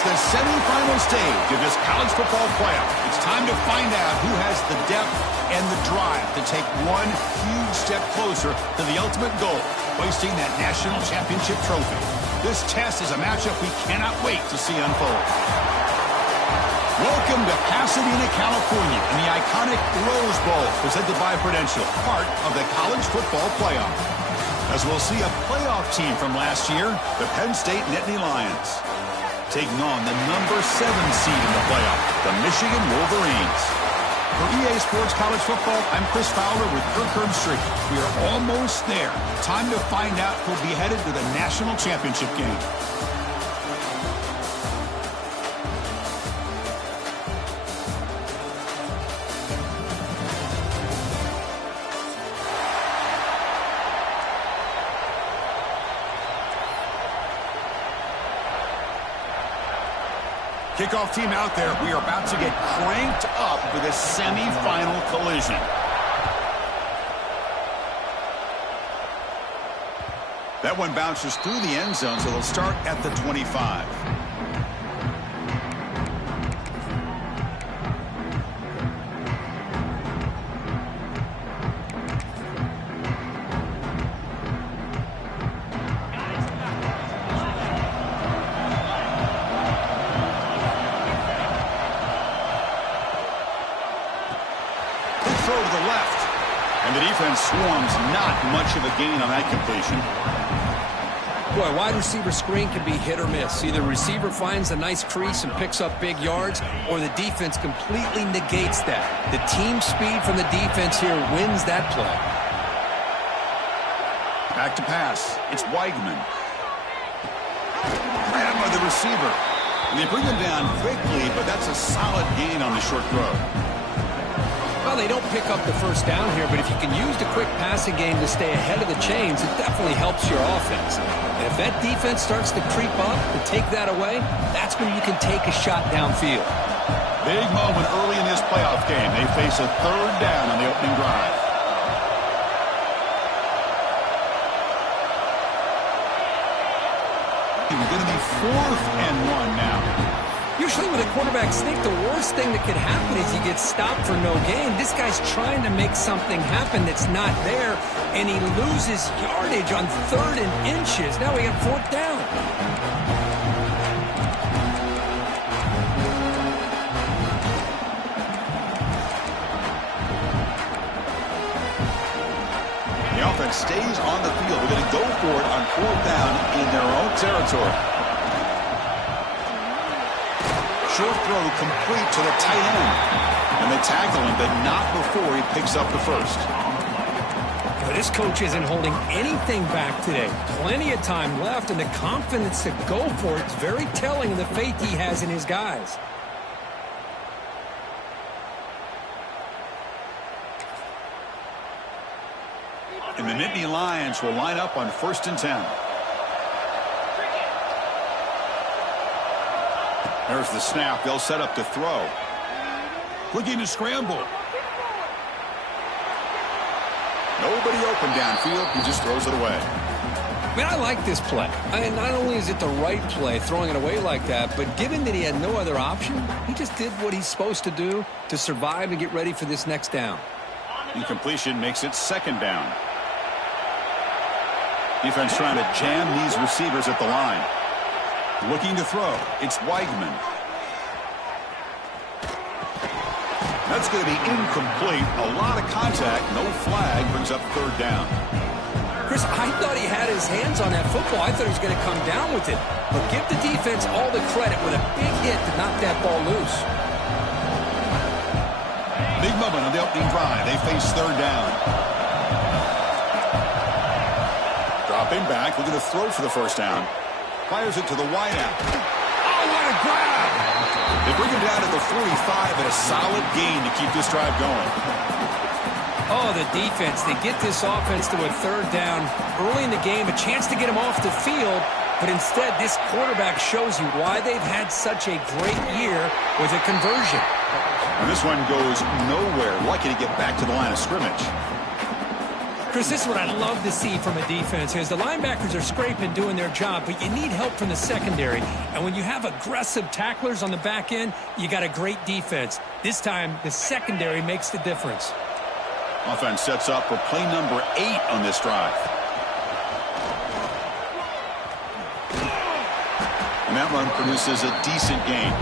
It's the semifinal stage of this college football playoff. It's time to find out who has the depth and the drive to take one huge step closer to the ultimate goal, hoisting that national championship trophy. This test is a matchup we cannot wait to see unfold. Welcome to Pasadena, California, and the iconic Rose Bowl, presented by Prudential, part of the college football playoff. As we'll see a playoff team from last year, the Penn State Nittany Lions, taking on the number 7 seed in the playoff, the Michigan Wolverines. For EA Sports College Football, I'm Chris Fowler with Kirk Herbstreit. We are almost there. Time to find out who'll be headed to the national championship game. Kickoff team out there. We are about to get cranked up for this semifinal collision. That one bounces through the end zone, so they'll start at the 25. Throw to the left, and the defense swarms. Not much of a gain on that completion. Boy, wide receiver screen can be hit or miss. Either receiver finds a nice crease and picks up big yards, or the defense completely negates that. The team speed from the defense here wins that play. Back to pass. It's Weigman. Grab by the receiver. And they bring him down quickly, but that's a solid gain on the short throw. Well, they don't pick up the first down here, but if you can use the quick passing game to stay ahead of the chains, it definitely helps your offense. And if that defense starts to creep up and take that away, that's when you can take a shot downfield. Big moment early in this playoff game. They face a third down on the opening drive. It's going to be 4th and 1 now. Usually with a quarterback sneak, the worst thing that could happen is you get stopped for no gain. This guy's trying to make something happen that's not there, and he loses yardage on 3rd and inches. Now we got 4th down. The offense stays on the field. They're going to go for it on 4th down in their own territory. Short throw complete to the tight end. And they tackle him, but not before he picks up the first. But this coach isn't holding anything back today. Plenty of time left, and the confidence to go for it is very telling of the faith he has in his guys. And the Nittany Lions will line up on 1st and 10. There's the snap. They'll set up to throw. Looking to scramble. Nobody open downfield. He just throws it away. Man, I like this play. Not only is it the right play, throwing it away like that, but given that he had no other option, he just did what he's supposed to do to survive and get ready for this next down. Incompletion makes it 2nd down. Defense trying to jam these receivers at the line. Looking to throw. It's Weigman. That's going to be incomplete. A lot of contact. No flag. Brings up 3rd down. Chris, I thought he had his hands on that football. I thought he was going to come down with it. But give the defense all the credit with a big hit to knock that ball loose. Big moment on the opening drive. They face 3rd down. Dropping back. Looking to throw for the first down. Fires it to the wideout. Oh, what a grab! They bring him down to the 45 and a solid gain to keep this drive going. Oh, the defense. They get this offense to a 3rd down early in the game, a chance to get him off the field, but instead this quarterback shows you why they've had such a great year with a conversion. And this one goes nowhere. Lucky to get back to the line of scrimmage. Chris, this is what I love to see from a defense is the linebackers are scraping, doing their job, but you need help from the secondary. And when you have aggressive tacklers on the back end, you got a great defense. This time, the secondary makes the difference. Offense sets up for play number 8 on this drive. And that run produces a decent gain.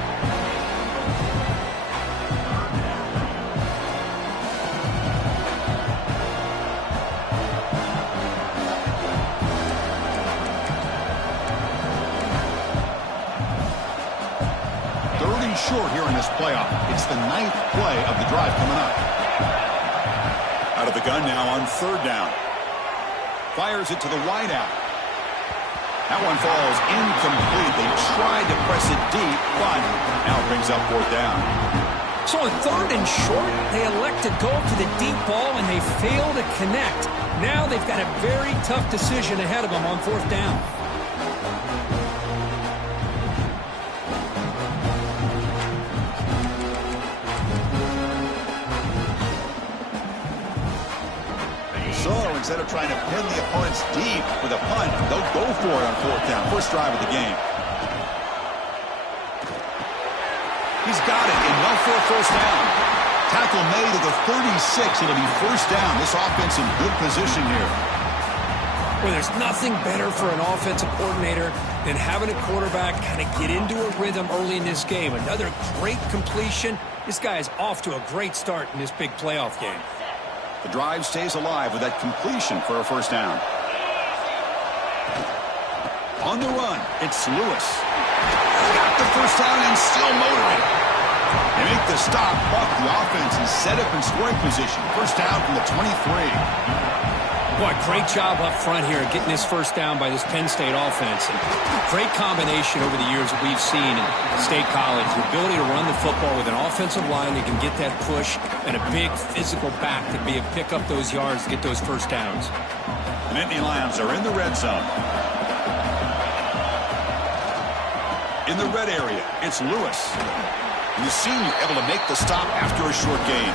Short here in this playoff. It's the 9th play of the drive coming up. Out of the gun now on 3rd down. Fires it to the wideout. That one falls incomplete. They tried to press it deep, but now it brings up 4th down. So on 3rd and short, they elect to go for the deep ball, and they fail to connect. Now they've got a very tough decision ahead of them on 4th down. Instead of trying to pin the opponents deep with a punt, they'll go for it on 4th down. First drive of the game. He's got it, enough for a first down. Tackle made at the 36. It'll be first down. This offense in good position here. Well, there's nothing better for an offensive coordinator than having a quarterback kind of get into a rhythm early in this game. Another great completion. This guy is off to a great start in this big playoff game. The drive stays alive with that completion for a first down. On the run, it's Lewis. Got the first down and still motoring. They make the stop, but the offense is set up in scoring position. First down from the 23. Boy, great job up front here getting this first down by this Penn State offense. And great combination over the years that we've seen in State College. The ability to run the football with an offensive line that can get that push and a big physical back to be able to pick up those yards to get those first downs. The Nittany Lions are in the red zone. In the red area, it's Lewis. And the senior able to make the stop after a short gain.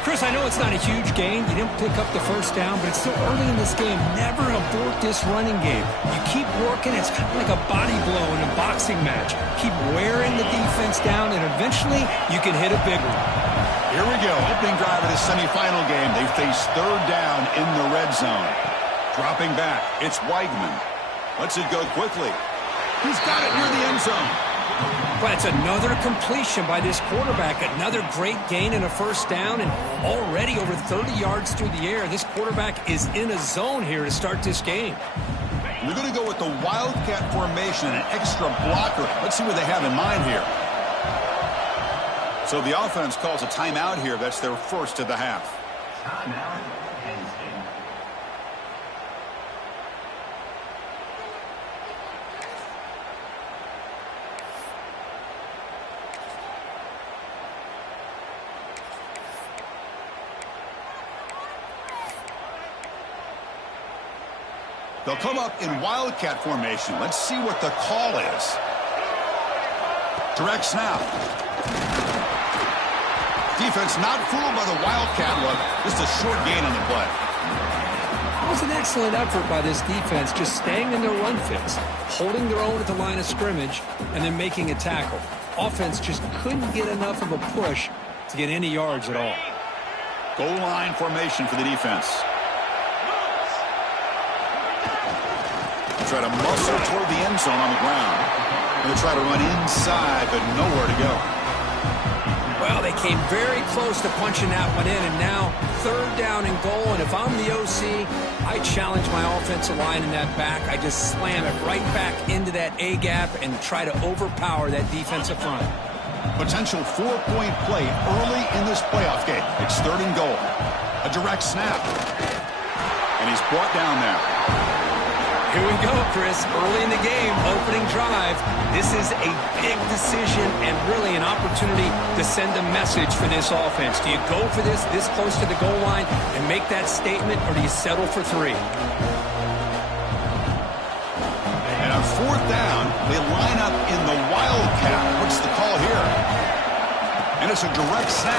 Chris, I know it's not a huge gain. You didn't pick up the first down, but it's still early in this game. Never abort this running game. You keep working. It's kind of like a body blow in a boxing match. Keep wearing the defense down, and eventually you can hit a big one. Here we go. Opening drive of the semifinal game. They face 3rd down in the red zone. Dropping back, it's Weigman. Lets it go quickly. He's got it near the end zone. But it's another completion by this quarterback. Another great gain and a first down, and already over 30 yards through the air. This quarterback is in a zone here to start this game. They're going to go with the Wildcat formation and an extra blocker. Let's see what they have in mind here. So the offense calls a timeout here. That's their first of the half. Timeout, Penn State. They'll come up in Wildcat formation. Let's see what the call is. Direct snap. Defense not fooled by the Wildcat look. Just a short gain on the play. It was an excellent effort by this defense, just staying in their run fits, holding their own at the line of scrimmage, and then making a tackle. Offense just couldn't get enough of a push to get any yards at all. Goal line formation for the defense. Try to muscle toward the end zone on the ground. Going to try to run inside, but nowhere to go. Well, they came very close to punching that one in, and now 3rd down and goal. And if I'm the OC, I challenge my offensive line in that back. I just slam it right back into that A-gap and try to overpower that defensive front. Potential 4-point play early in this playoff game. It's 3rd and goal. A direct snap. And he's brought down there. Here we go, Chris. Early in the game, opening drive. This is a big decision and really an opportunity to send a message for this offense. Do you go for this close to the goal line and make that statement, or do you settle for 3? And on 4th down, they line up in the Wildcat. What's the call here? And it's a direct snap.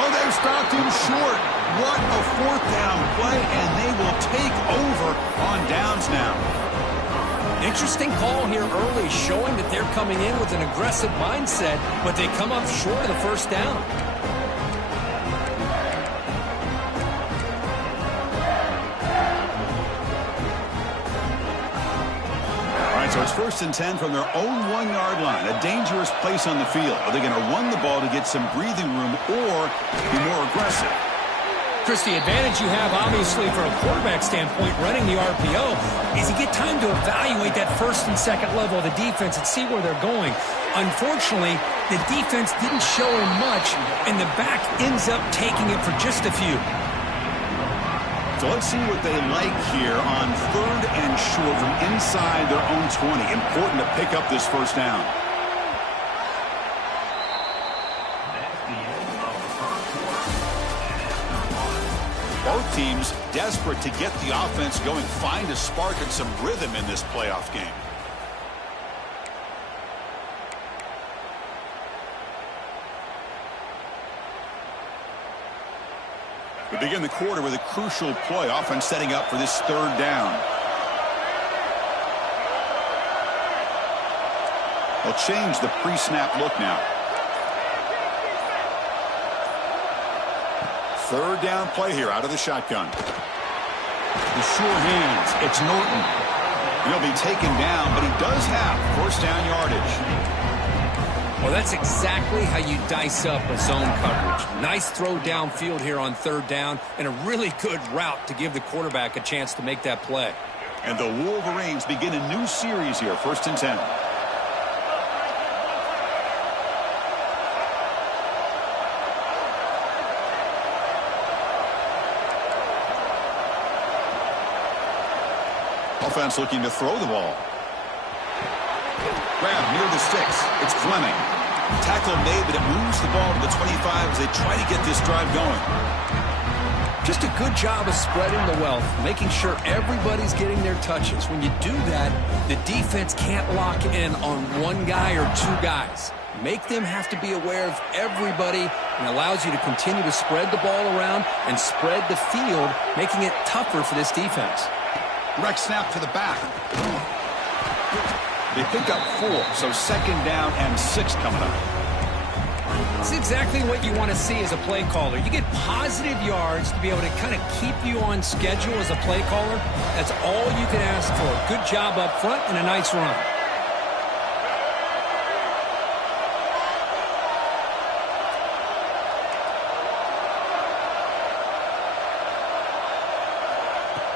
Oh, they've stopped him short. What a fourth down play, and they will take over on downs now. Interesting call here early, showing that they're coming in with an aggressive mindset, but they come up short of the first down. So it's 1st and 10 from their own 1-yard line. A dangerous place on the field. Are they going to run the ball to get some breathing room or be more aggressive? Chris, the advantage you have, obviously, from a quarterback standpoint, running the RPO, is you get time to evaluate that first and second level of the defense and see where they're going. Unfortunately, the defense didn't show him much, and the back ends up taking it for just a few. So let's see what they like here on 3rd and short from inside their own 20. Important to pick up this first down. Both teams desperate to get the offense going, find a spark and some rhythm in this playoff game. We begin the quarter with a crucial play, offense setting up for this 3rd down. They'll change the pre-snap look now. 3rd down play here out of the shotgun. The sure hands. It's Norton. He'll be taken down, but he does have first down yardage. Well, that's exactly how you dice up a zone coverage. Nice throw downfield here on 3rd down, and a really good route to give the quarterback a chance to make that play. And the Wolverines begin a new series here, 1st and 10. Offense looking to throw the ball. Grab near the sticks. It's Fleming. Tackle made, but it moves the ball to the 25 as they try to get this drive going. Just a good job of spreading the wealth, making sure everybody's getting their touches. When you do that, the defense can't lock in on one guy or two guys. Make them have to be aware of everybody, and allows you to continue to spread the ball around and spread the field, making it tougher for this defense. Direct snap to the back. They pick up 4, so 2nd down and 6 coming up. It's exactly what you want to see as a play caller. You get positive yards to be able to kind of keep you on schedule as a play caller. That's all you can ask for. Good job up front and a nice run.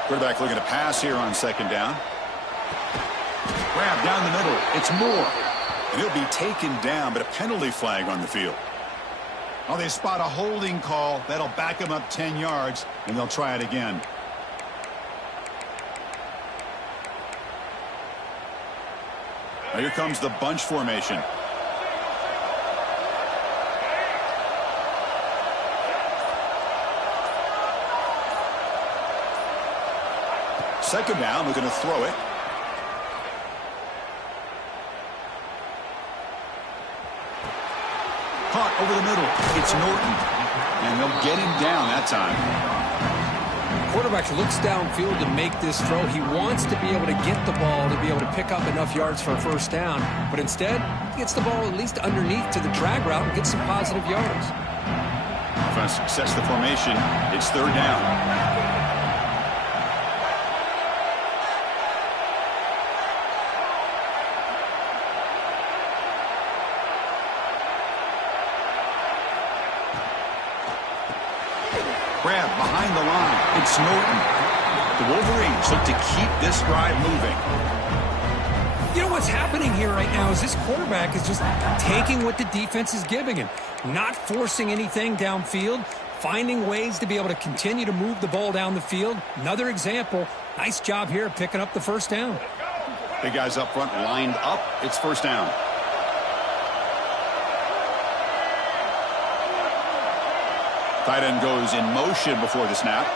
Quarterback looking to pass here on 2nd down. Grab down the middle. It's Moore. And he'll be taken down, but a penalty flag on the field. Oh, they spot a holding call. That'll back him up 10 yards, and they'll try it again. Now here comes the bunch formation. Second down, we're going to throw it. Caught over the middle. It's Norton. And they'll get him down that time. Quarterback looks downfield to make this throw. He wants to be able to get the ball to be able to pick up enough yards for a first down. But instead, he gets the ball at least underneath to the drag route and gets some positive yards. Trying to success the formation. It's 3rd down. Grab behind the line. It's Norton. The Wolverines look to keep this drive moving. You know what's happening here right now is this quarterback is just taking what the defense is giving him, not forcing anything downfield, finding ways to be able to continue to move the ball down the field. Another example, nice job here picking up the first down. Big guys up front lined up. It's 1st down. Tight end goes in motion before the snap.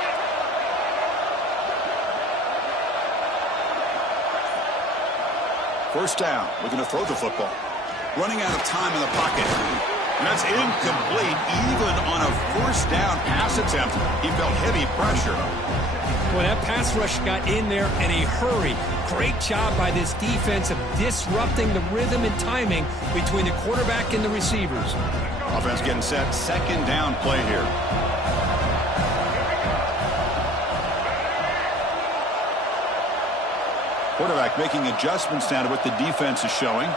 First down. We're going to throw the football. Running out of time in the pocket. That's incomplete. Even on a first down pass attempt, he felt heavy pressure. Well, that pass rush got in there in a hurry. Great job by this defense of disrupting the rhythm and timing between the quarterback and the receivers. Offense getting set. Second down play here. Quarterback making adjustments down to what the defense is showing.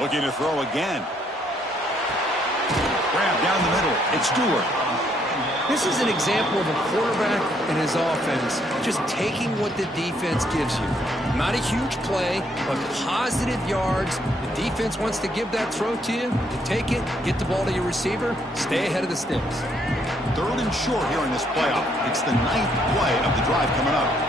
Looking to throw again. Grab down the middle. It's Stewart. This is an example of a quarterback and his offense just taking what the defense gives you. Not a huge play, but positive yards. The defense wants to give that throw to you. You take it, get the ball to your receiver, stay ahead of the sticks. Third and short here in this playoff. It's the 9th play of the drive coming up.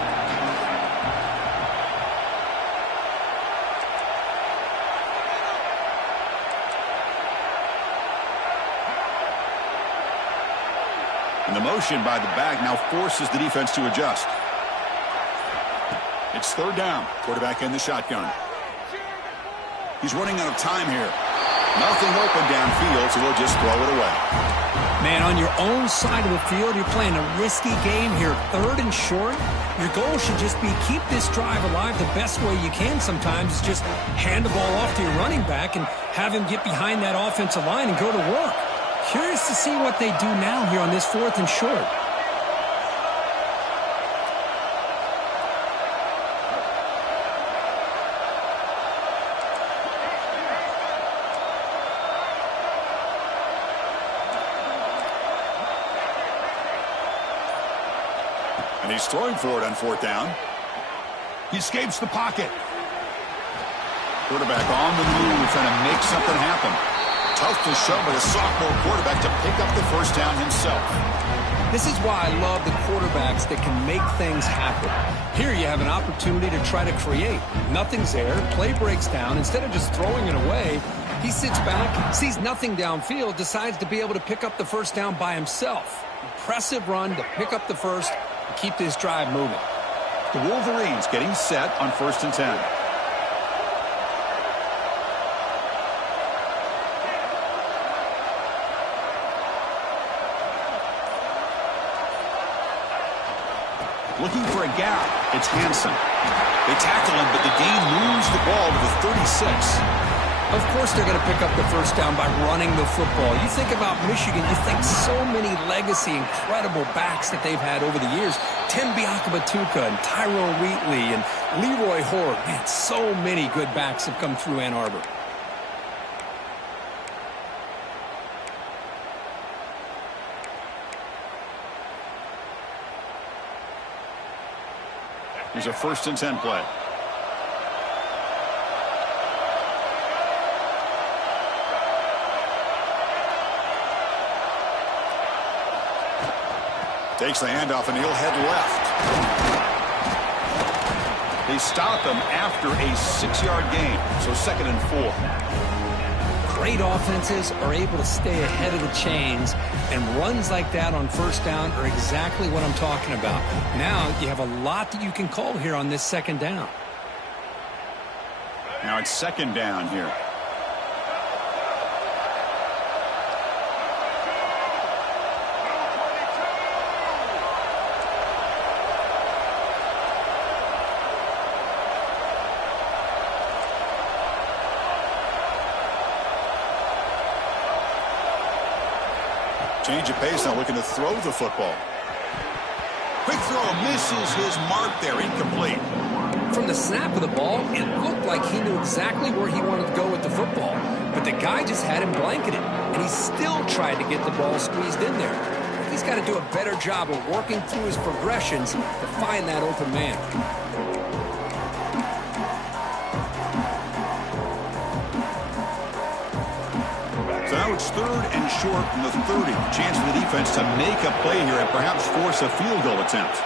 And the motion by the back now forces the defense to adjust. It's third down. Quarterback in the shotgun. He's running out of time here. Nothing open downfield, so we'll just throw it away. Man, on your own side of the field, you're playing a risky game here. Third and short. Your goal should just be keep this drive alive the best way you can sometimes. Is just hand the ball off to your running back and have him get behind that offensive line and go to work. Curious to see what they do now here on this 4th and short. And he's throwing for it on 4th down. He escapes the pocket. Quarterback on the move, trying to make something happen. Tough to show by the sophomore quarterback to pick up the first down himself. This is why I love the quarterbacks that can make things happen. Here you have an opportunity to try to create. Nothing's there. Play breaks down. Instead of just throwing it away, he sits back, sees nothing downfield, decides to be able to pick up the first down by himself. Impressive run to pick up the first and keep this drive moving. The Wolverines getting set on 1st and 10. Looking for a gap. It's Hansen. They tackle him, but the gain moves the ball to the 36. Of course they're going to pick up the first down by running the football. You think about Michigan, you think so many legacy, incredible backs that they've had over the years. Tim Biakabatuka and Tyrone Wheatley and Leroy Horde. Man, so many good backs have come through Ann Arbor. Here's a 1st and 10 play. Takes the handoff and he'll head left. They stop him after a 6-yard gain, so 2nd and 4. Great offenses are able to stay ahead of the chains, and runs like that on first down are exactly what I'm talking about. Now you have a lot that you can call here on this 2nd down. Now it's 2nd down here. Change of pace now, looking to throw the football. Quick throw, misses his mark there, incomplete. From the snap of the ball, it looked like he knew exactly where he wanted to go with the football. But the guy just had him blanketed, and he still tried to get the ball squeezed in there. He's got to do a better job of working through his progressions to find that open man. So now it's 3rd and short from the 30. Chance for the defense to make a play here and perhaps force a field goal attempt.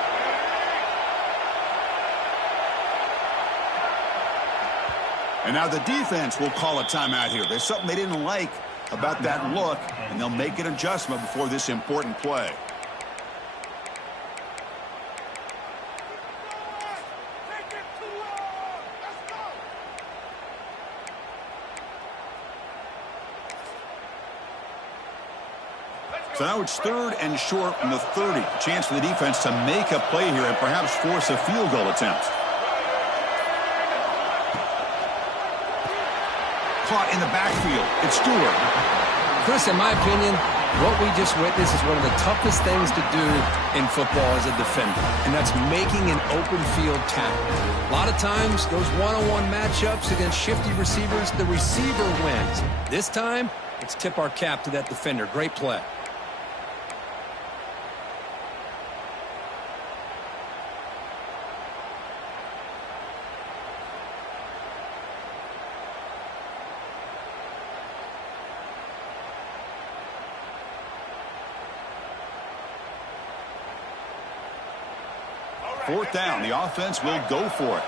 And now the defense will call a timeout here. There's something they didn't like about that look, and they'll make an adjustment before this important play. So now it's 3rd and short from the 30. A chance for the defense to make a play here and perhaps force a field goal attempt. Caught in the backfield. It's Stewart. Chris, in my opinion, what we just witnessed is one of the toughest things to do in football as a defender, and that's making an open field tackle. A lot of times, those one-on-one matchups against shifty receivers, the receiver wins. This time, let's tip our cap to that defender. Great play. Fourth down, the offense will go for it.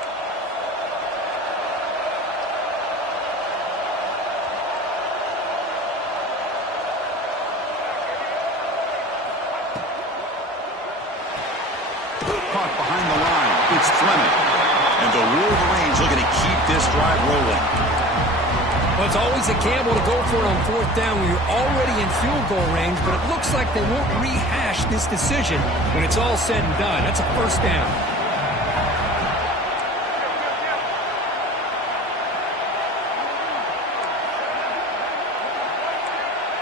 Caught behind the line. It's Fleming. And the Wolverines looking to keep this drive rolling. Well, it's always a gamble to go for it on 4th down when you're already in field goal range, but it looks like they won't rehash this decision when it's all said and done. That's a 1st down.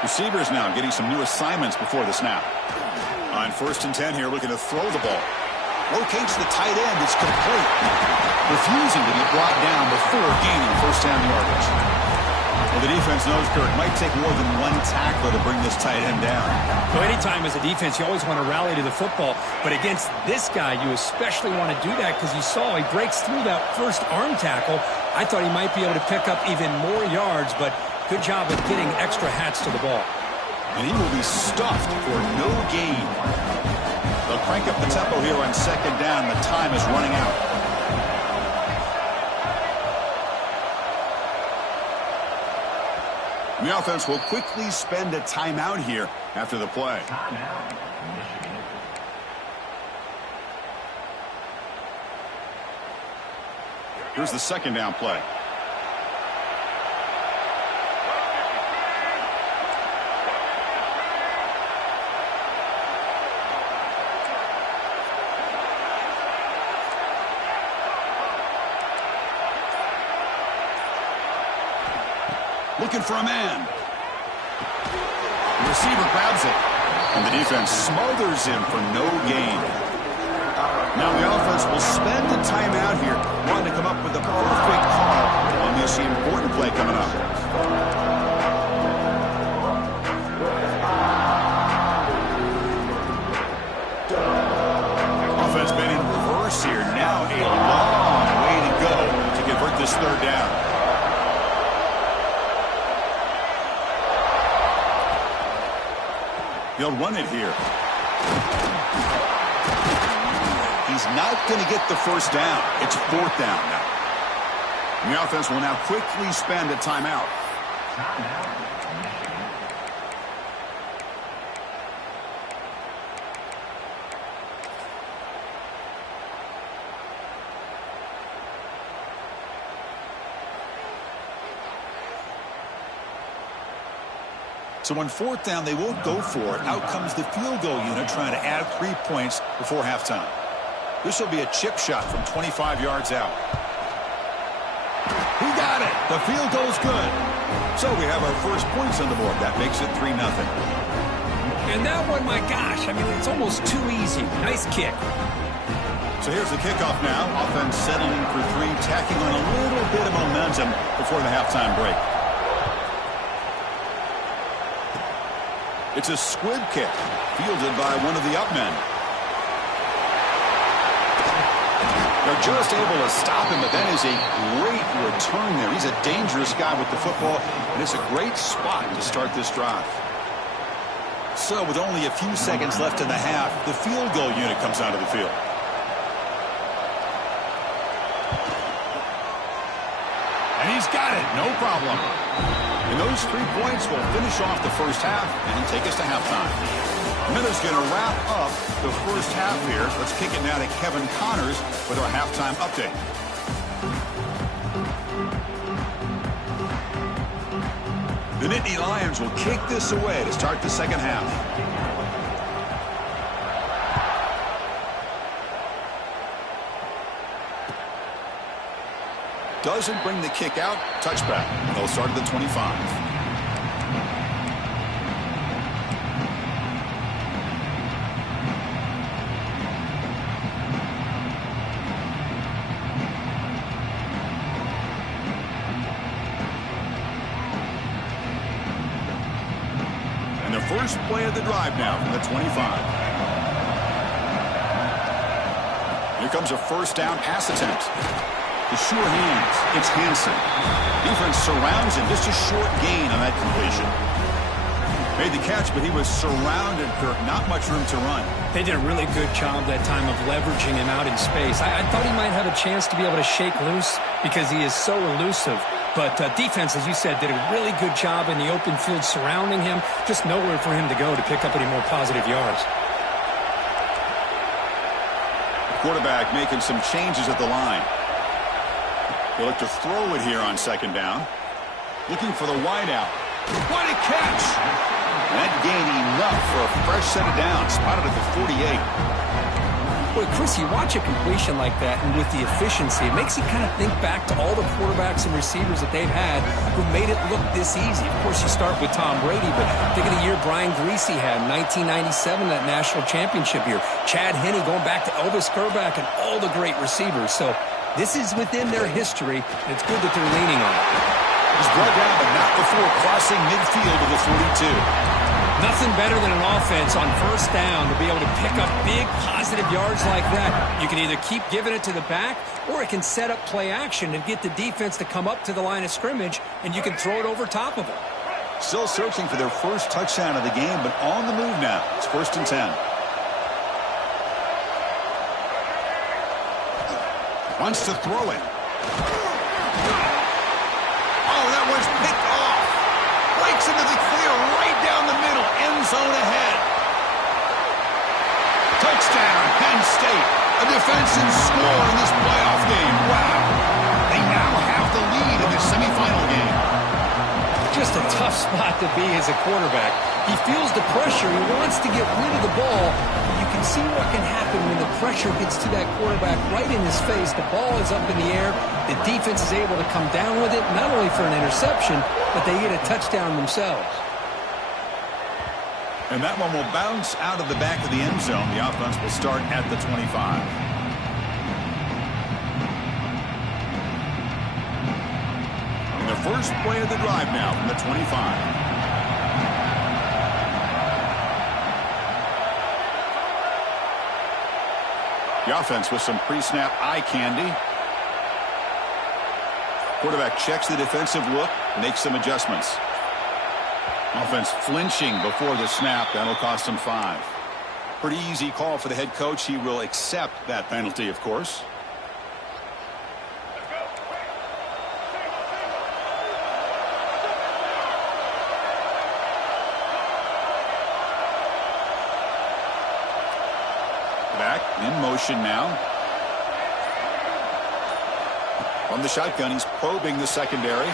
Receivers now getting some new assignments before the snap. On 1st and 10 here, looking to throw the ball. Locates the tight end. It's complete. Refusing to be brought down before gaining 1st down yardage. Well, the defense knows, Kirk, might take more than one tackler to bring this tight end down. So anytime as a defense, you always want to rally to the football. But against this guy, you especially want to do that because you saw he breaks through that first arm tackle. I thought he might be able to pick up even more yards, but good job of getting extra hats to the ball. And he will be stuffed for no gain. They'll crank up the tempo here on 2nd down. The time is running out. The offense will quickly spend a timeout here after the play. Here's the 2nd down play. Looking for a man. The receiver grabs it. And the defense smothers him for no gain. Now the offense will spend a timeout here, wanting to come up with the perfect call on this important play coming up. Offense been in reverse here. Now a long way to go to convert this 3rd down. They'll run it here. He's not going to get the 1st down. It's 4th down now. And the offense will now quickly spend a timeout. So on 4th down, they won't go for it. Out comes the field goal unit trying to add 3 points before halftime. This will be a chip shot from 25 yards out. He got it. The field goal's good. So we have our first points on the board. That makes it 3-0. And that one, my gosh, I mean, it's almost too easy. Nice kick. So here's the kickoff now. Offense settling for 3, tacking on a little bit of momentum before the halftime break. It's a squib kick, fielded by one of the up men. They're just able to stop him, but that is a great return there. He's a dangerous guy with the football, and it's a great spot to start this drive. So with only a few seconds left in the half, the field goal unit comes onto the field. And he's got it. Got it, no problem. And those 3 points will finish off the first half and take us to halftime. Miller's going to wrap up the first half here. Let's kick it now to Kevin Connors with our halftime update. The Nittany Lions will kick this away to start the second half. Doesn't bring the kick out. Touchback. They'll start at the 25. And the first play of the drive now from the 25. Here comes a first down pass attempt. The sure hands. It's Hansen. Defense surrounds him. Just a short gain on that completion. Made the catch, but he was surrounded, Kirk. Not much room to run. They did a really good job that time of leveraging him out in space. I thought he might have a chance to be able to shake loose because he is so elusive. But defense, as you said, did a really good job in the open field surrounding him. Just nowhere for him to go to pick up any more positive yards. The quarterback making some changes at the line. They look to throw it here on second down. Looking for the wideout. What a catch! That gained enough for a fresh set of downs. Spotted at the 48. Boy, Chris, you watch a completion like that, and with the efficiency, it makes you kind of think back to all the quarterbacks and receivers that they've had who made it look this easy. Of course, you start with Tom Brady, but think of the year Brian Greasy had in 1997, that national championship year. Chad Henne going back to Elvis Kerback and all the great receivers. So this is within their history, and it's good that they're leaning on it. He's brought down, but not before crossing midfield of the 42. Nothing better than an offense on first down to be able to pick up big positive yards like that. You can either keep giving it to the back, or it can set up play action and get the defense to come up to the line of scrimmage, and you can throw it over top of them. Still searching for their first touchdown of the game, but on the move now. It's 1st and 10. Wants to throw it. Oh, that one's picked off. Breaks into the clear right down the middle. End zone ahead. Touchdown, Penn State. A defensive score in this playoff game. Wow. They now have the lead in this semifinal game. Just a tough spot to be as a quarterback. He feels the pressure. He wants to get rid of the ball. You can see what can happen when the pressure gets to that quarterback right in his face. The ball is up in the air. The defense is able to come down with it, not only for an interception, but they get a touchdown themselves. And that one will bounce out of the back of the end zone. The offense will start at the 25. And the first play of the drive now from the 25. The offense with some pre-snap eye candy. Quarterback checks the defensive look, makes some adjustments. Offense flinching before the snap. That'll cost him 5. Pretty easy call for the head coach. He will accept that penalty, of course. Back in motion now. From the shotgun, he's probing the secondary.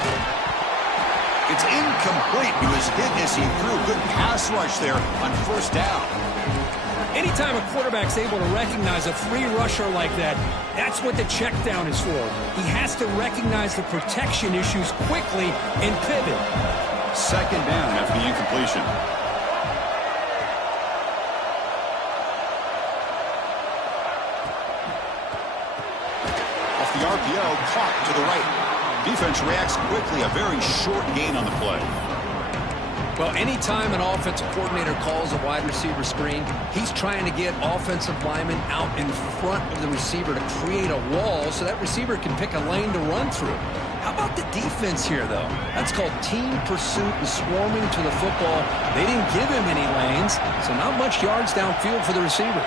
It's incomplete. He was hit as he threw. Good pass rush there on first down. Anytime a quarterback's able to recognize a free rusher like that, that's what the check down is for. He has to recognize the protection issues quickly and pivot. Second down after the incompletion. Off the RPO, caught to the right. Defense reacts quickly. A very short gain on the play. Well, anytime an offensive coordinator calls a wide receiver screen, he's trying to get offensive linemen out in front of the receiver to create a wall so that receiver can pick a lane to run through. How about the defense here, though? That's called team pursuit and swarming to the football. They didn't give him any lanes, so not much yards downfield for the receiver.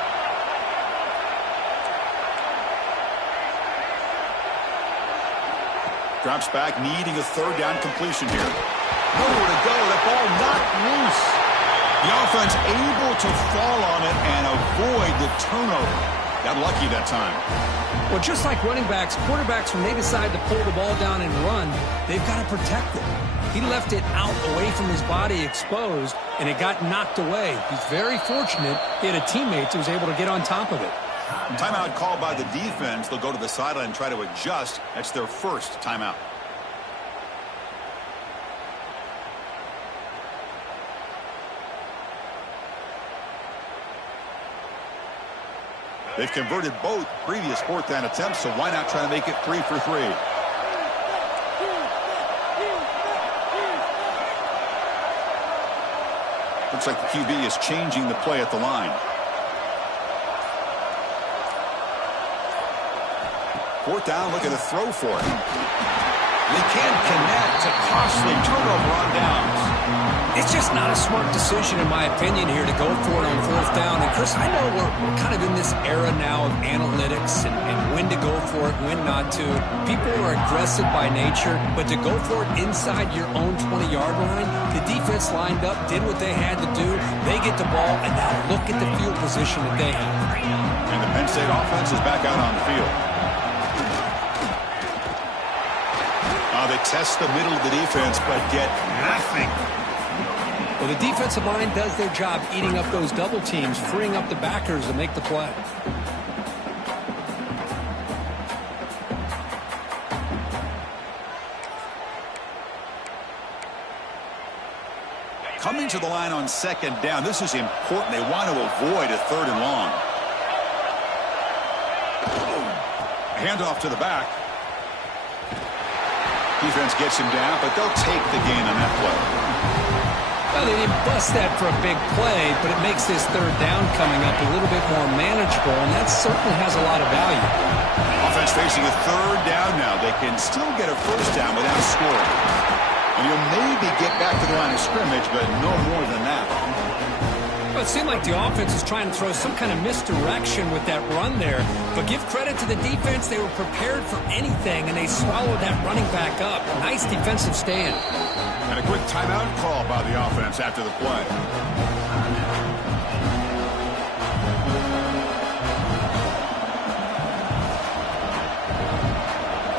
Drops back, needing a third down completion here. Nowhere to go. That ball knocked loose. The offense able to fall on it and avoid the turnover. Got lucky that time. Well, just like running backs, quarterbacks, when they decide to pull the ball down and run, they've got to protect it. He left it out away from his body exposed, and it got knocked away. He's very fortunate he had a teammate who was able to get on top of it. Timeout called by the defense. They'll go to the sideline and try to adjust. That's their first timeout. They've converted both previous fourth down attempts, so why not try to make it 3 for 3? Looks like the QB is changing the play at the line. Fourth down, looking to throw for it. They can't connect. A costly turnover on downs. It's just not a smart decision, in my opinion, here to go for it on fourth down. And, Chris, I know we're kind of in this era now of analytics and when to go for it, when not to. People are aggressive by nature, but to go for it inside your own 20-yard line, the defense lined up, did what they had to do. They get the ball, and now look at the field position that they have. And the Penn State offense is back out on the field. They test the middle of the defense, but get nothing. Well, the defensive line does their job eating up those double teams, freeing up the backers to make the play. Coming to the line on second down. This is important. They want to avoid a third and long. Handoff to the back. Defense gets him down, but they'll take the gain on that play. Well, they didn't bust that for a big play, but it makes this third down coming up a little bit more manageable, and that certainly has a lot of value. Offense facing a third down now. They can still get a first down without scoring. And you'll maybe get back to the line of scrimmage, but no more than that. Well, it seemed like the offense was trying to throw some kind of misdirection with that run there. But give credit to the defense. They were prepared for anything, and they swallowed that running back up. Nice defensive stand. And a quick timeout call by the offense after the play.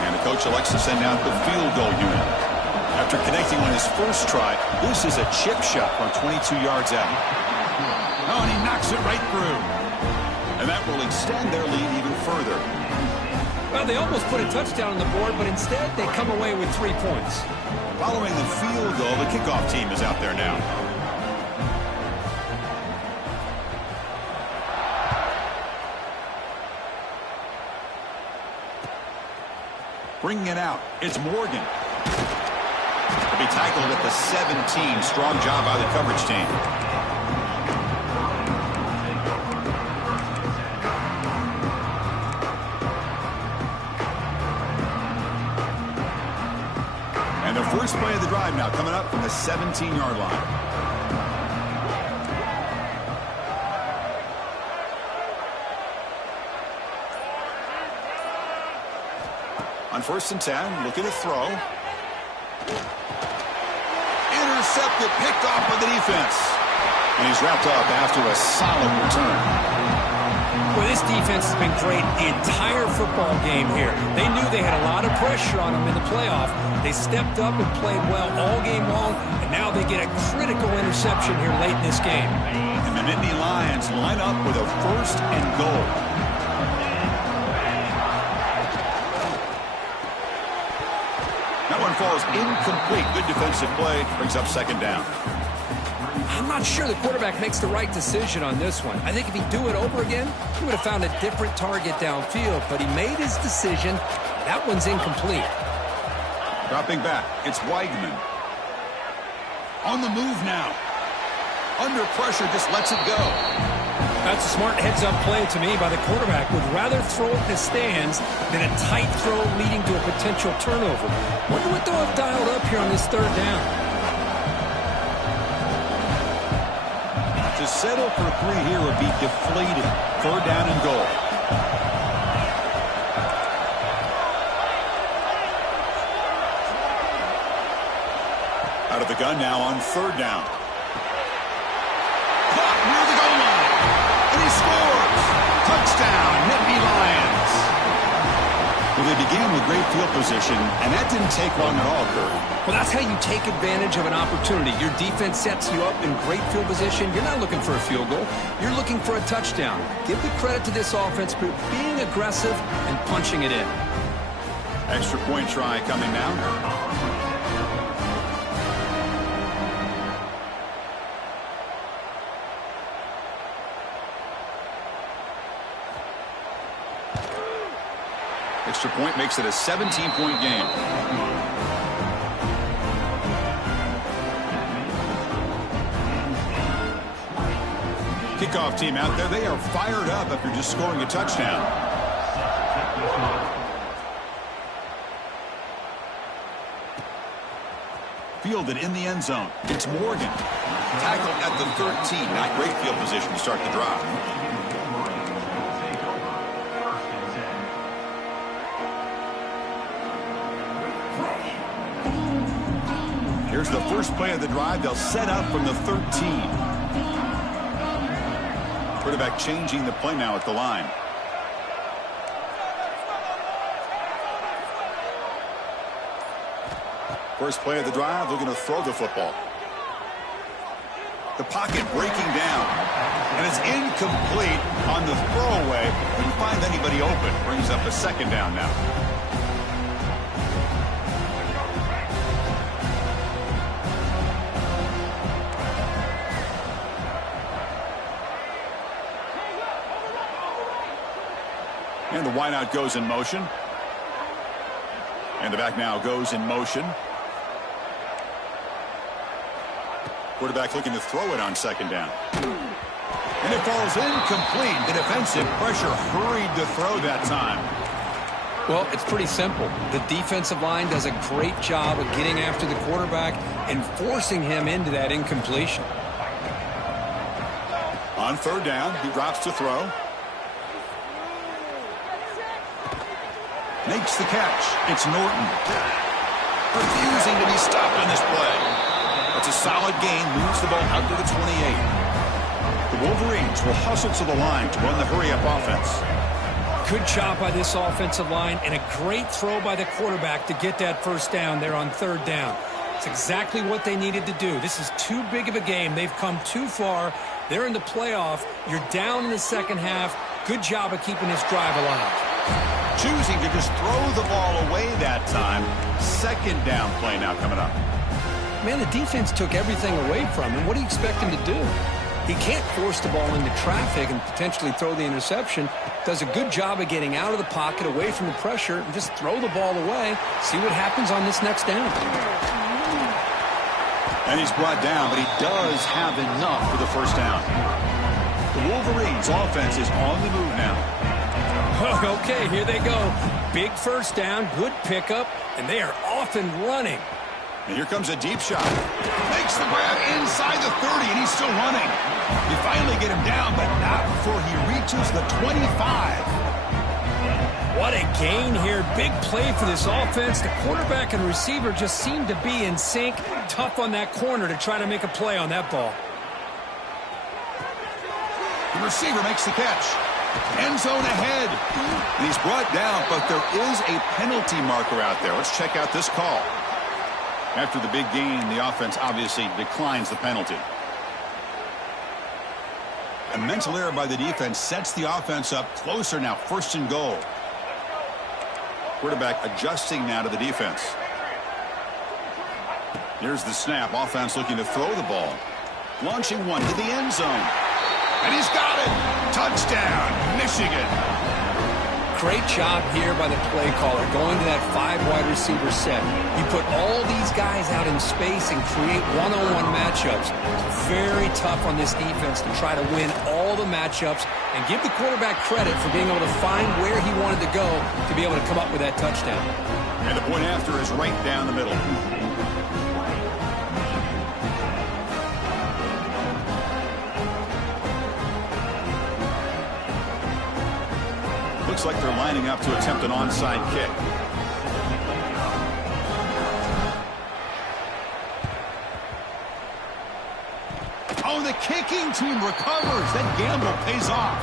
And the coach elects to send out the field goal unit. After connecting on his first try, this is a chip shot from 22 yards out. Oh, and he knocks it right through. And that will extend their lead even further. Well, they almost put a touchdown on the board, but instead they come away with 3 points. Following the field goal, the kickoff team is out there now. Bringing it out, it's Morgan. He'll be tackled at the 17. Strong job by the coverage team. First play of the drive now coming up from the 17-yard line. On 1st and 10, looking to throw. Intercepted, picked off by the defense. And he's wrapped up after a solid return. Well, this defense has been great the entire football game here. They knew they had a lot of pressure on them in the playoff. They stepped up and played well all game long, and now they get a critical interception here late in this game. And the Nittany Lions line up with a 1st and goal. That one falls incomplete. Good defensive play. Brings up 2nd down. I'm not sure the quarterback makes the right decision on this one. I think if he'd do it over again, he would have found a different target downfield, but he made his decision. That one's incomplete. Dropping back, it's Weigman. On the move now. Under pressure, just lets it go. That's a smart heads-up play to me by the quarterback. Would rather throw it in the stands than a tight throw leading to a potential turnover. Wonder what they'll have dialed up here on this 3rd down. To settle for 3 here would be deflating. 3rd down and goal. Out of the gun now on third down. Caught near the goal line. And he scores. Touchdown, Nittany Lions. Well, they began with great field position, and that didn't take long at all, Kurt. Well, that's how you take advantage of an opportunity. Your defense sets you up in great field position. You're not looking for a field goal. You're looking for a touchdown. Give the credit to this offense for being aggressive and punching it in. Extra point try coming now. Extra point makes it a 17-point game. Kickoff team out there, they are fired up after just scoring a touchdown. Fielded in the end zone. It's Morgan. Tackled at the 13. Not great field position to start the drive. Here's the first play of the drive. They'll set up from the 13. Quarterback changing the play now at the line. First play of the drive, looking to throw the football. The pocket breaking down. And it's incomplete on the throwaway. Couldn't find anybody open. Brings up a second down now. And the wideout goes in motion. And the back now goes in motion. Quarterback looking to throw it on second down. And it falls incomplete. The defensive pressure hurried to throw that time. Well, it's pretty simple. The defensive line does a great job of getting after the quarterback and forcing him into that incompletion. On third down, he drops to throw. Makes the catch. It's Norton. Refusing to be stopped on this play. That's a solid gain. Moves the ball out to the 28. The Wolverines will hustle to the line to run the hurry-up offense. Good job by this offensive line and a great throw by the quarterback to get that first down there on third down. It's exactly what they needed to do. This is too big of a game. They've come too far. They're in the playoff. You're down in the second half. Good job of keeping this drive alive. Choosing to just throw the ball away that time. Second down play now coming up. Man, the defense took everything away from him. What do you expect him to do? He can't force the ball into traffic and potentially throw the interception. Does a good job of getting out of the pocket, away from the pressure, and just throw the ball away. See what happens on this next down. And he's brought down, but he does have enough for the first down. The Wolverines' offense is on the move now. Okay, here they go. Big first down, good pickup, and they are off and running. And here comes a deep shot. Makes the grab inside the 30, and he's still running. You finally get him down, but not before he reaches the 25. What a gain here. Big play for this offense. The quarterback and receiver just seem to be in sync. Tough on that corner to try to make a play on that ball. The receiver makes the catch. End zone ahead. And he's brought down, but there is a penalty marker out there. Let's check out this call. After the big gain, the offense obviously declines the penalty. A mental error by the defense sets the offense up closer now, first and goal. Quarterback adjusting now to the defense. Here's the snap. Offense looking to throw the ball. Launching one to the end zone. And he's got it. Touchdown, Michigan. Great job here by the play caller, going to that 5 wide receiver set. You put all these guys out in space and create one-on-one matchups. It's very tough on this defense to try to win all the matchups and give the quarterback credit for being able to find where he wanted to go to be able to come up with that touchdown. And the point after is right down the middle. Looks like they're lining up to attempt an onside kick. kicking team recovers. That gamble pays off.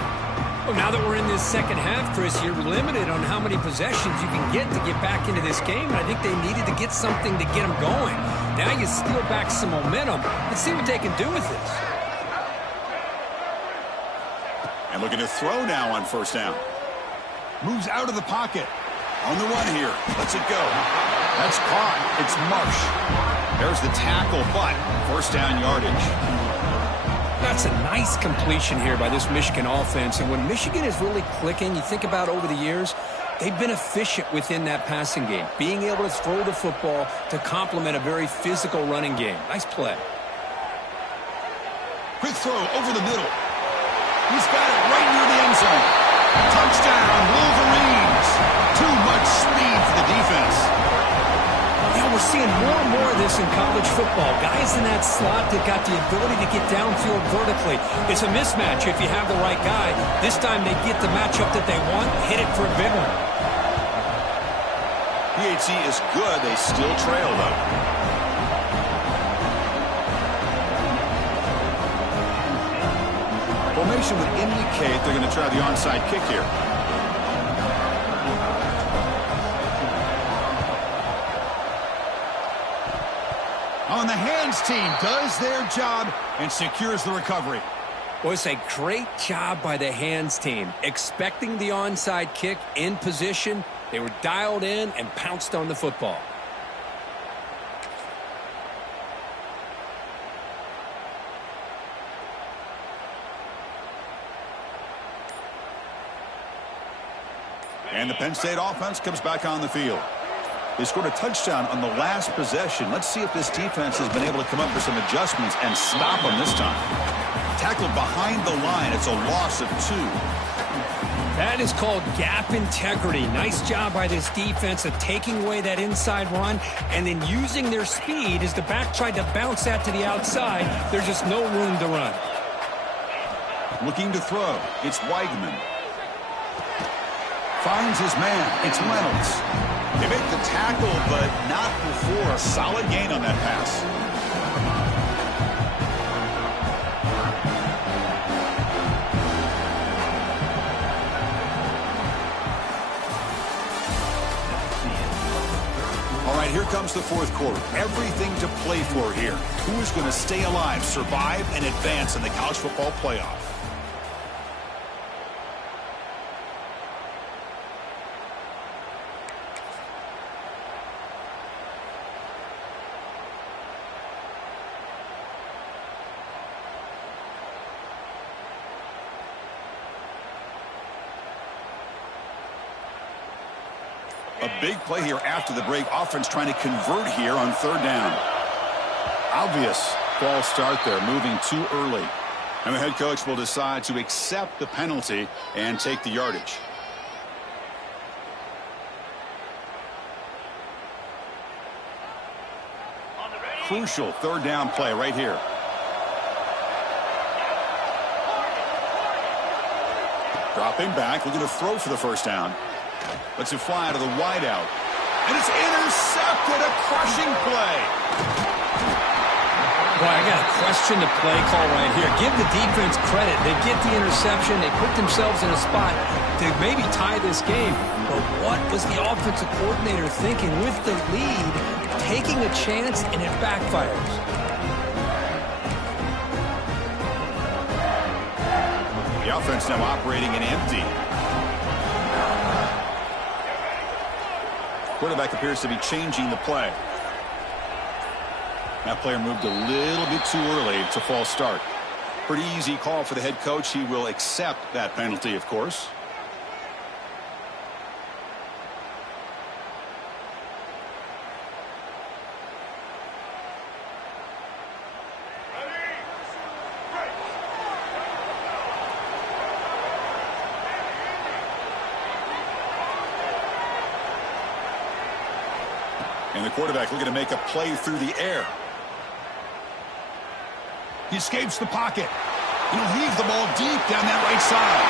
Well, now that we're in this second half, Chris, you're limited on how many possessions you can get to get back into this game. And I think they needed to get something to get them going. Now you steal back some momentum. Let's see what they can do with this. And looking to throw now on first down. Moves out of the pocket. On the run here. Lets it go. That's caught. It's Marsh. There's the tackle, but first down yardage. That's a nice completion here by this Michigan offense. And when Michigan is really clicking, you think about over the years, they've been efficient within that passing game. Being able to throw the football to complement a very physical running game. Nice play. Quick throw over the middle. He's got it right near the end zone. Touchdown, Wolverines. Too much speed for the defense. Yeah, we're seeing more and more of this in college football. Guys in that slot that got the ability to get downfield vertically. It's a mismatch if you have the right guy. This time they get the matchup that they want, hit it for a big one. PAT is good. They still trail, though. Formation would indicate they're going to try the onside kick here. On the hands team does their job and secures the recovery. Well, it's a great job by the hands team. Expecting the onside kick in position, they were dialed in and pounced on the football. And the Penn State offense comes back on the field. They scored a touchdown on the last possession. Let's see if this defense has been able to come up with some adjustments and stop them this time. Tackled behind the line. It's a loss of 2. That is called gap integrity. Nice job by this defense of taking away that inside run and then using their speed as the back tried to bounce that to the outside. There's just no room to run. Looking to throw. It's Weigman. Finds his man. It's Reynolds. They make the tackle, but not before a solid gain on that pass. All right, here comes the fourth quarter. Everything to play for here. Who is going to stay alive, survive, and advance in the college football playoff? A big play here after the break. Offense trying to convert here on third down. Obvious false start there, moving too early. And the head coach will decide to accept the penalty and take the yardage. Crucial third down play right here. Dropping back, looking to throw for the first down. Lets it fly out of the wideout. And it's intercepted. A crushing play. Boy, I got a question the play call right here. Give the defense credit. They get the interception. They put themselves in a spot to maybe tie this game. But what was the offensive coordinator thinking with the lead, taking a chance, and it backfires? The offense now operating in empty. Quarterback appears to be changing the play. That player moved a little bit too early. It's a false start. Pretty easy call for the head coach. He will accept that penalty, of course. And the quarterback looking to make a play through the air. He escapes the pocket. He'll heave the ball deep down that right side.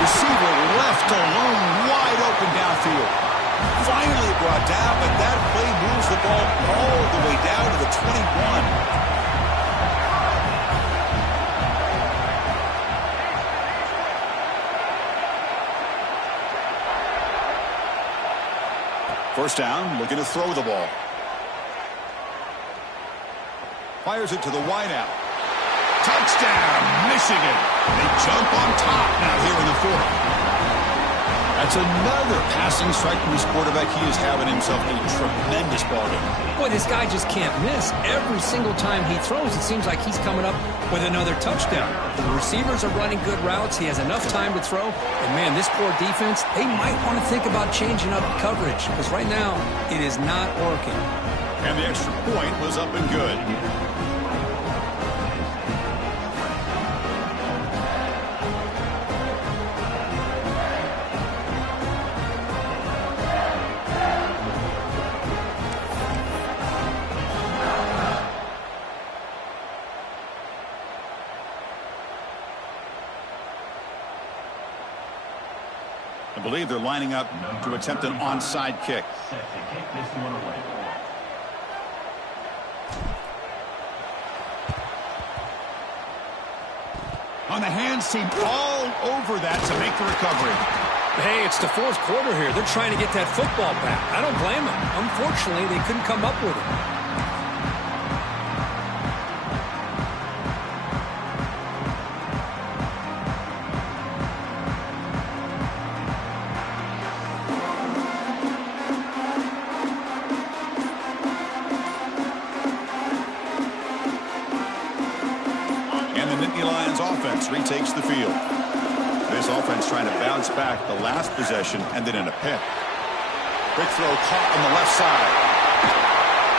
Receiver left alone, wide open downfield. Finally brought down, but that play moves the ball all the way down to the 21. First down, looking to throw the ball. Fires it to the wideout. Touchdown, Michigan. They jump on top now here in the fourth. That's another passing strike from his quarterback. He is having himself a tremendous ballgame. Boy, this guy just can't miss. Every single time he throws, it seems like he's coming up with another touchdown. The receivers are running good routes. He has enough time to throw. And, man, this poor defense, they might want to think about changing up coverage because right now it is not working. And the extra point was up and good. I believe they're lining up to attempt an onside kick. Set to kick this one away. On the hands team, all over that to make the recovery. Hey, it's the fourth quarter here. They're trying to get that football back. I don't blame them. Unfortunately, they couldn't come up with it. Retakes the field. This offense trying to bounce back the last possession, ended in a pick. Quick throw caught on the left side.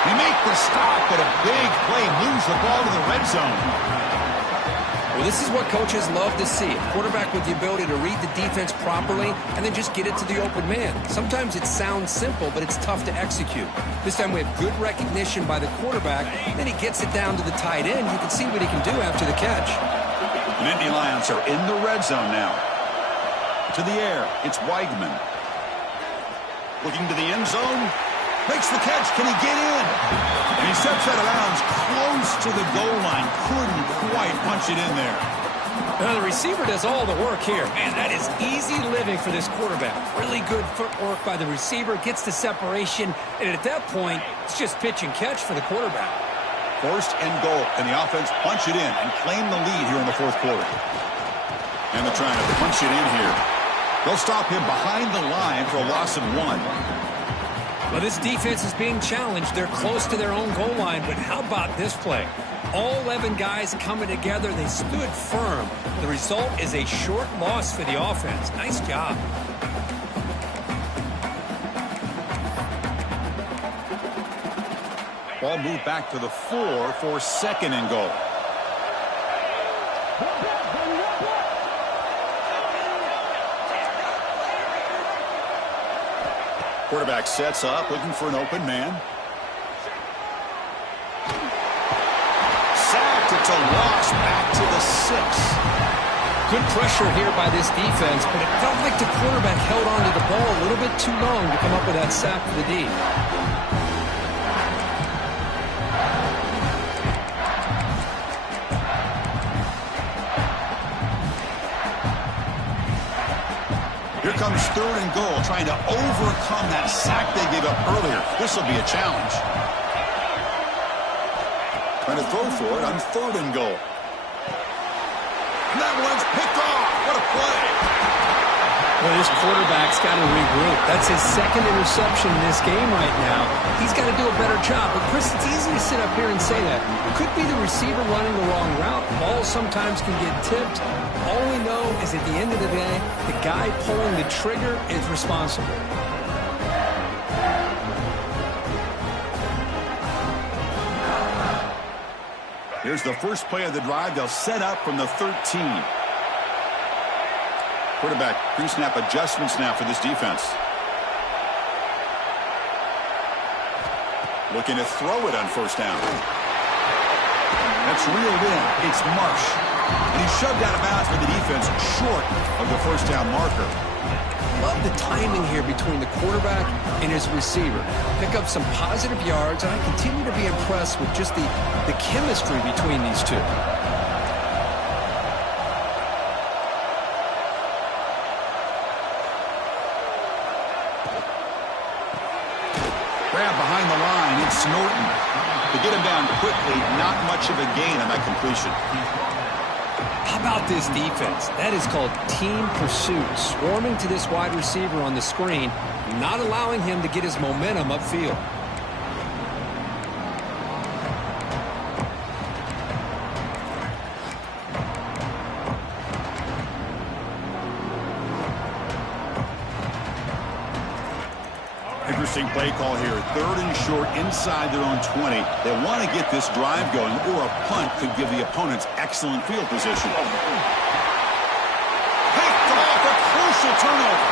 They make the stop, but a big play moves the ball to the red zone. Well, this is what coaches love to see. A quarterback with the ability to read the defense properly and then just get it to the open man. Sometimes it sounds simple, but it's tough to execute. This time we have good recognition by the quarterback. Then he gets it down to the tight end. You can see what he can do after the catch. The Nittany Lions are in the red zone now. To the air, it's Weigman. Looking to the end zone. Makes the catch. Can he get in? And he steps out of bounds close to the goal line. Couldn't quite punch it in there. Now the receiver does all the work here. Man, that is easy living for this quarterback. Really good footwork by the receiver. Gets the separation. And at that point, it's just pitch and catch for the quarterback. First and goal, and the offense punch it in and claim the lead here in the fourth quarter. And they're trying to punch it in here. They'll stop him behind the line for a loss of 1. Well, this defense is being challenged. They're close to their own goal line, but how about this play? All 11 guys coming together. They stood firm. The result is a short loss for the offense. Nice job. Ball moved back to the 4 for second and goal. Quarterback sets up, looking for an open man. Sacked, it's a loss, back to the 6. Good pressure here by this defense, but it felt like the quarterback held on to the ball a little bit too long to come up with that sack for the D. Here comes third and goal, trying to overcome that sack they gave up earlier. This will be a challenge. Trying to throw for it on third and goal. And that one's picked off. What a play. Well, this quarterback's got to regroup. That's his second interception in this game right now. He's got to do a better job. But, Chris, it's easy to sit up here and say that. It could be the receiver running the wrong route. Balls sometimes can get tipped. All we know is at the end of the day, the guy pulling the trigger is responsible. Here's the first play of the drive. They'll set up from the 13. Quarterback pre-snap adjustments now for this defense. Looking to throw it on first down. That's reeled in. It's Marsh. And he's shoved out of bounds by the defense short of the first down marker. Love the timing here between the quarterback and his receiver. Pick up some positive yards, and I continue to be impressed with just the chemistry between these two. Grab behind the line. It's Norton. To get him down quickly, not much of a gain on that completion. How about this defense? That is called team pursuit. Swarming to this wide receiver on the screen, not allowing him to get his momentum upfield. Interesting play call here. 3rd and short inside their own 20. They want to get this drive going, or a punt could give the opponents excellent field position. Picked off, a crucial turnover.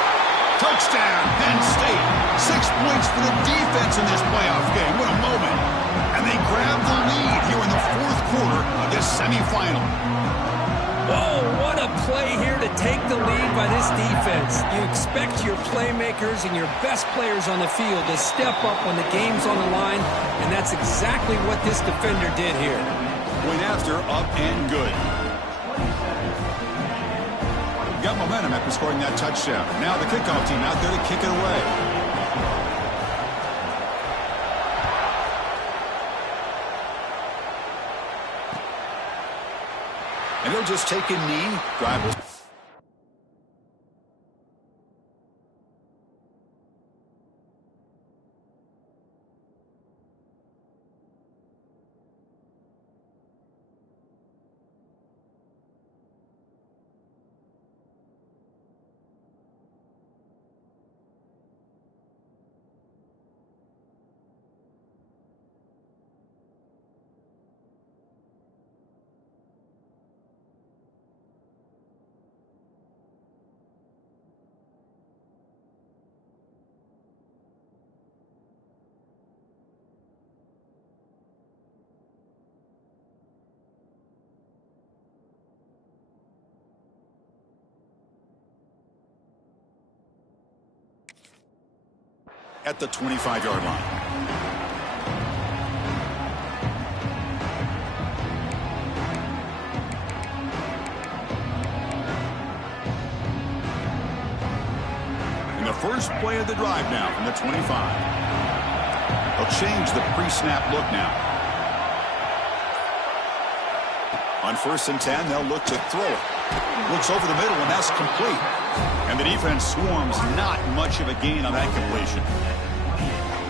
Touchdown, Penn State. 6 points for the defense in this playoff game. What a moment. And they grab the lead here in the 4th quarter of this semifinal. Whoa, what a play here to take the lead by this defense. You expect your playmakers and your best players on the field to step up when the game's on the line, and that's exactly what this defender did here. Point after, up and good. Got momentum after scoring that touchdown. Now the kickoff team out there to kick it away. And they'll just take a knee. Drive will. At the 25-yard line. In the first play of the drive now from the 25. They'll change the pre-snap look now. On 1st and 10, they'll look to throw it. Looks over the middle, and that's complete. And the defense swarms. Not much of a gain on that completion.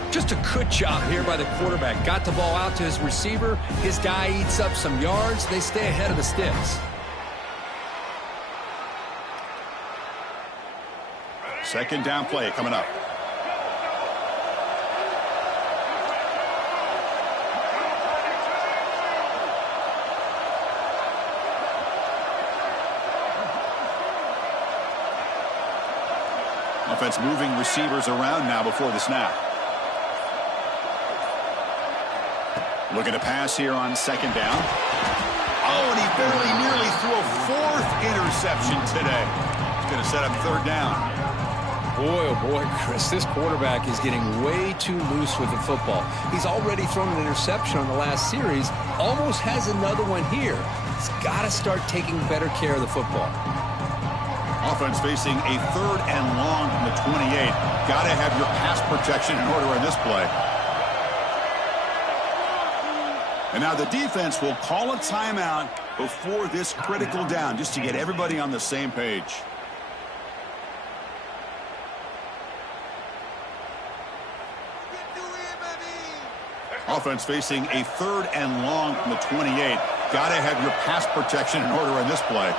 Just a good job here by the quarterback. Got the ball out to his receiver. His guy eats up some yards. They stay ahead of the sticks. 2nd down play coming up. Offense moving receivers around now before the snap. Looking to pass here on 2nd down. Oh, and he barely nearly threw a 4th interception today. He's going to set up 3rd down. Boy, oh boy, Chris, this quarterback is getting way too loose with the football. He's already thrown an interception on the last series. Almost has another one here. He's got to start taking better care of the football. Offense facing a 3rd and long from the 28. Got to have your pass protection in order in this play. And now the defense will call a timeout before this critical down, just to get everybody on the same page. Offense facing a 3rd and long from the 28. Got to have your pass protection in order in this play.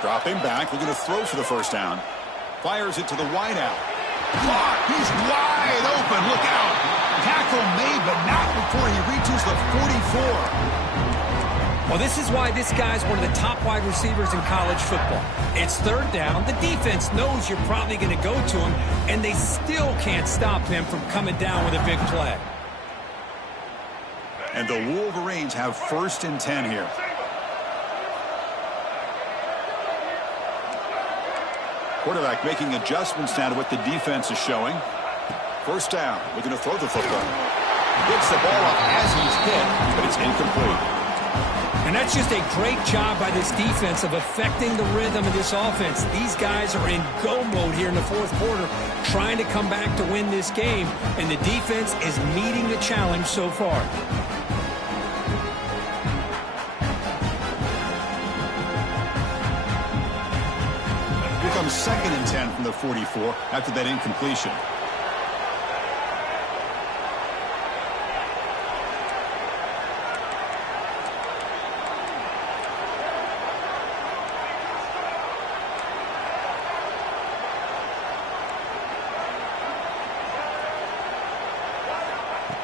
Dropping back, looking to throw for the 1st down. Fires it to the wideout. Caught! He's wide open. Look out! Tackle made, but not before he reaches the 44. Well, this is why this guy's one of the top wide receivers in college football. It's 3rd down. The defense knows you're probably going to go to him, and they still can't stop him from coming down with a big play. And the Wolverines have 1st and 10 here. Quarterback making adjustments now to what the defense is showing. 1st down. Looking to throw the football. Gets the ball up as he's hit, but it's incomplete. And that's just a great job by this defense of affecting the rhythm of this offense. These guys are in go mode here in the fourth quarter, trying to come back to win this game, and the defense is meeting the challenge so far. Here comes 2nd and 10 from the 44 after that incompletion.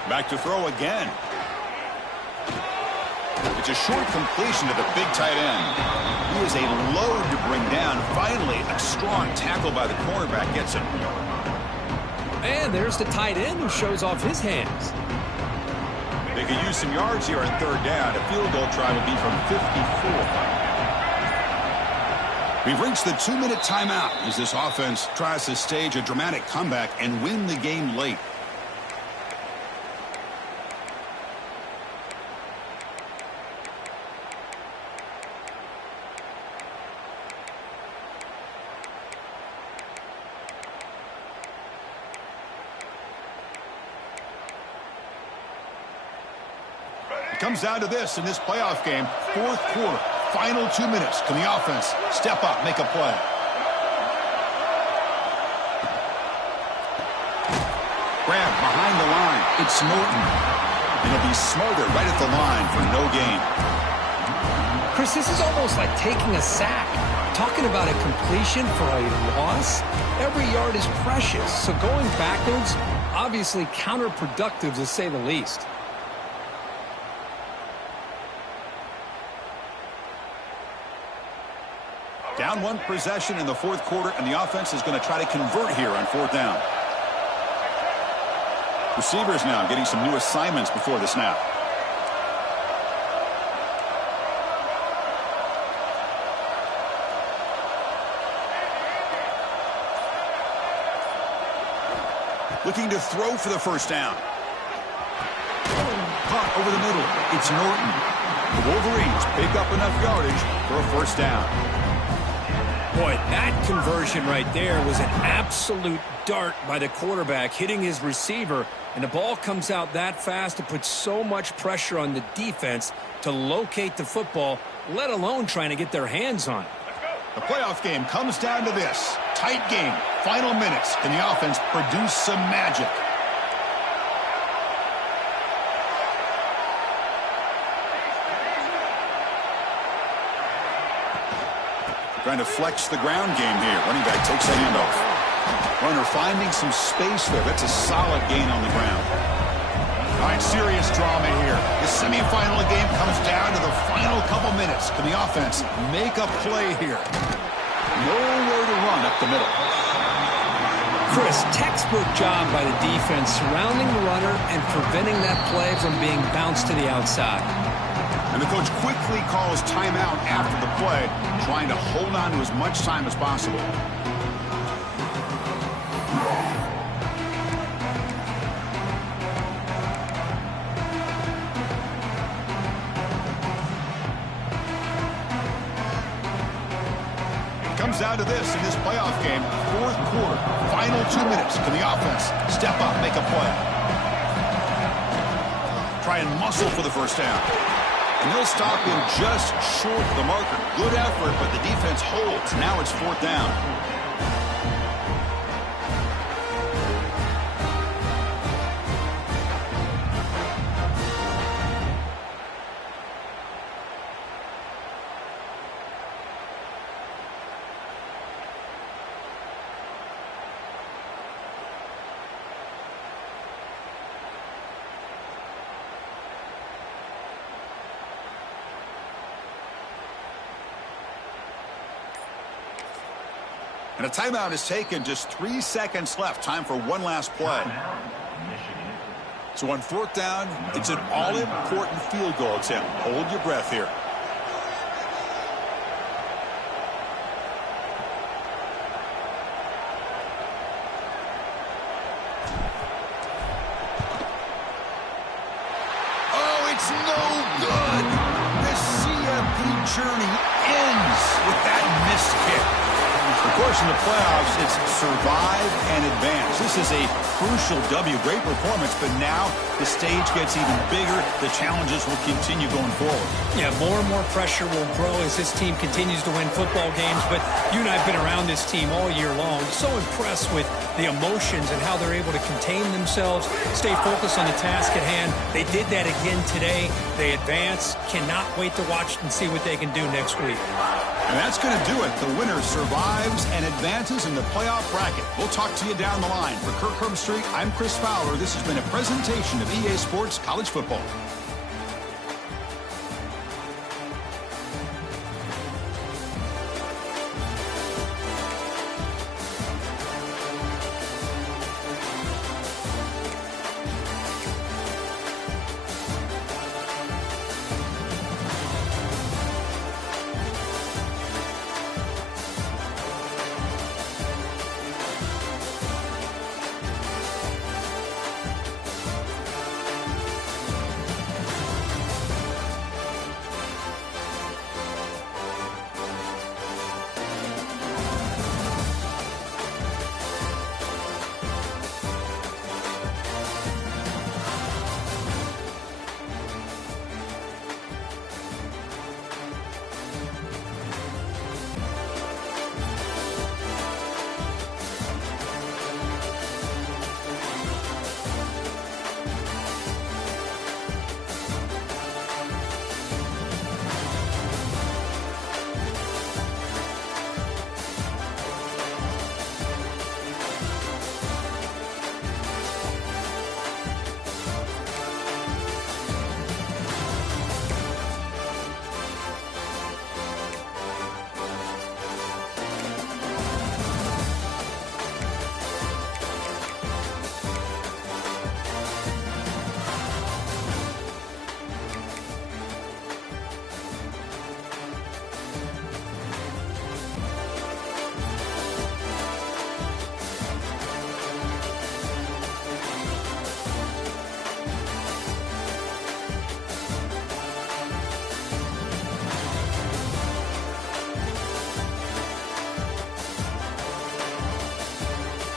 Back to throw again. It's a short completion to the big tight end. He is a load to bring down. Finally, a strong tackle by the cornerback gets him. And there's the tight end who shows off his hands. They could use some yards here on 3rd down. A field goal try would be from 54. We've reached the 2-minute timeout as this offense tries to stage a dramatic comeback and win the game late. It comes down to this in this playoff game. 4th quarter, final 2 minutes. Can the offense step up, make a play? Grab behind the line. It's Norton. And he'll be smothered right at the line for no gain. Chris, this is almost like taking a sack. Talking about a completion for a loss, every yard is precious. So going backwards, obviously counterproductive to say the least. Down 1 possession in the 4th quarter, and the offense is going to try to convert here on 4th down. Receivers now getting some new assignments before the snap. Looking to throw for the 1st down. Caught over the middle. It's Norton. The Wolverines pick up enough yardage for a 1st down. Boy, that conversion right there was an absolute dart by the quarterback, hitting his receiver, and the ball comes out that fast to put so much pressure on the defense to locate the football, let alone trying to get their hands on it. The playoff game comes down to this. Tight game, final minutes. Can the offense produce some magic? Trying to flex the ground game here. Running back takes the handoff. Runner finding some space there. That's a solid gain on the ground. All right, serious drama here. The semifinal game comes down to the final couple minutes. Can the offense make a play here? Nowhere to run up the middle. Chris, textbook job by the defense surrounding the runner and preventing that play from being bounced to the outside. And the coach quickly calls timeout after the play, trying to hold on to as much time as possible. It comes down to this in this playoff game. 4th quarter, final 2 minutes. Can the offense step up, make a play? Try and muscle for the 1st down. And they'll stop him just short of the marker. Good effort, but the defense holds. Now it's 4th down. And a timeout is taken. Just 3 seconds left. Time for one last play. So on 4th down, it's an all-important field goal attempt. Hold your breath here. Oh, it's no good. The journey ends with that missed kick. Of course, in the playoffs, it's survive and advance. This is a crucial W. Great performance, but now the stage gets even bigger. The challenges will continue going forward. Yeah, more and more pressure will grow as this team continues to win football games. But you and I have been around this team all year long. So impressed with the emotions and how they're able to contain themselves, stay focused on the task at hand. They did that again today. They advance. Cannot wait to watch and see what they can do next week. And that's going to do it. The winner survives and advances in the playoff bracket. We'll talk to you down the line. For Kirk Herbstreit, I'm Chris Fowler. This has been a presentation of EA Sports College Football.